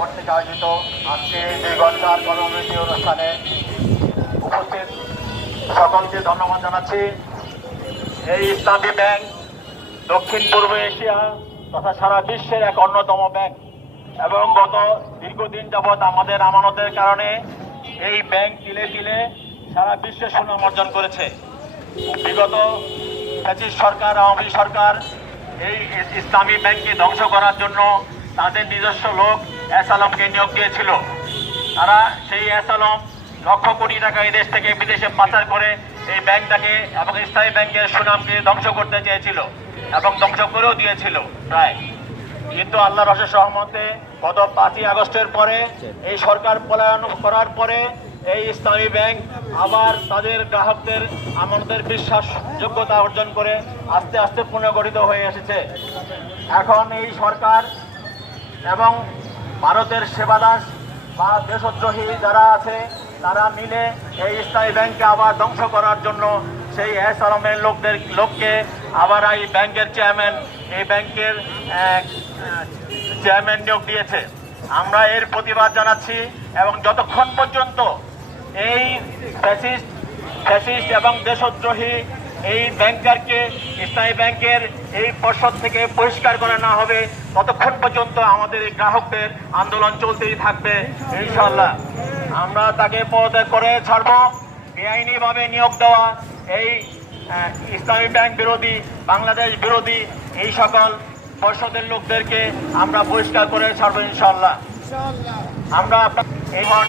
কর্তৃক আয়োজিত আজকে 2 ঘন্টার কর্মবিরতি অনুষ্ঠানে উপস্থিত সকলকে ধন্যবাদ জানাচ্ছি। এই ইসলামী ব্যাংক দক্ষিণ পূর্ব এশিয়া তথা সারা বিশ্বের এক অন্যতম ব্যাংক এবং গত দীর্ঘদিন যাবৎ আমাদের আমানতের কারণে এই ব্যাংক তিলে তিলে সারা বিশ্বে সুনাম অর্জন করেছে। বিগত ফ্যাসিস্ট সরকার, আওয়ামী সরকার এই ইসলামী ব্যাংককে ধ্বংস করার জন্য তাদের নিজস্ব লোক এস আলমকে নিয়োগ দিয়েছিল। তারা সেই এস আলম লক্ষ কোটি টাকা এই দেশ থেকে বিদেশে পাচার করে এই ব্যাংকটাকে এবং ইসলামী ব্যাংকের সুনামকে ধ্বংস করতে চেয়েছিল এবং ধ্বংস করেও দিয়েছিল প্রায়। কিন্তু আল্লাহর অশেষ রহমতে গত 5ই আগস্টের পরে এই সরকার পলায়ন করার পরে এই ইসলামী ব্যাংক আবার তাদের গ্রাহকদের আমানতের বিশ্বাসযোগ্যতা অর্জন করে আস্তে আস্তে পুনর্গঠিত হয়ে এসেছে। এখন এই সরকার এবং ভারতের সেবাদাস বা দেশদ্রোহী যারা আছে তারা মিলে এই ইসলামী ব্যাংককে আবার ধ্বংস করার জন্য সেই এস আলমের লোককে আবার এই ব্যাংকের চেয়ারম্যান, এই ব্যাংকের চেয়ারম্যান নিয়োগ দিয়েছে। আমরা এর প্রতিবাদ জানাচ্ছি এবং যতক্ষণ পর্যন্ত এই ফ্যাসিস্ট এবং দেশদ্রোহী এই ব্যাংকারকে ইসলামী ব্যাংকের এই পর্ষদ থেকে পরিষ্কার করা না হবে ততক্ষণ পর্যন্ত আমাদের এই গ্রাহকদের আন্দোলন চলতেই থাকবে ইনশাআল্লাহ। আমরা তাকে পদত্যাগ করে ছাড়ব। বেআইনিভাবে নিয়োগ দেওয়া এই ইসলামী ব্যাংক বিরোধী, বাংলাদেশ বিরোধী এই সকল পর্ষদের লোকদেরকে আমরা পরিষ্কার করে ছাড়বো ইনশাআল্লাহ। আমরা এই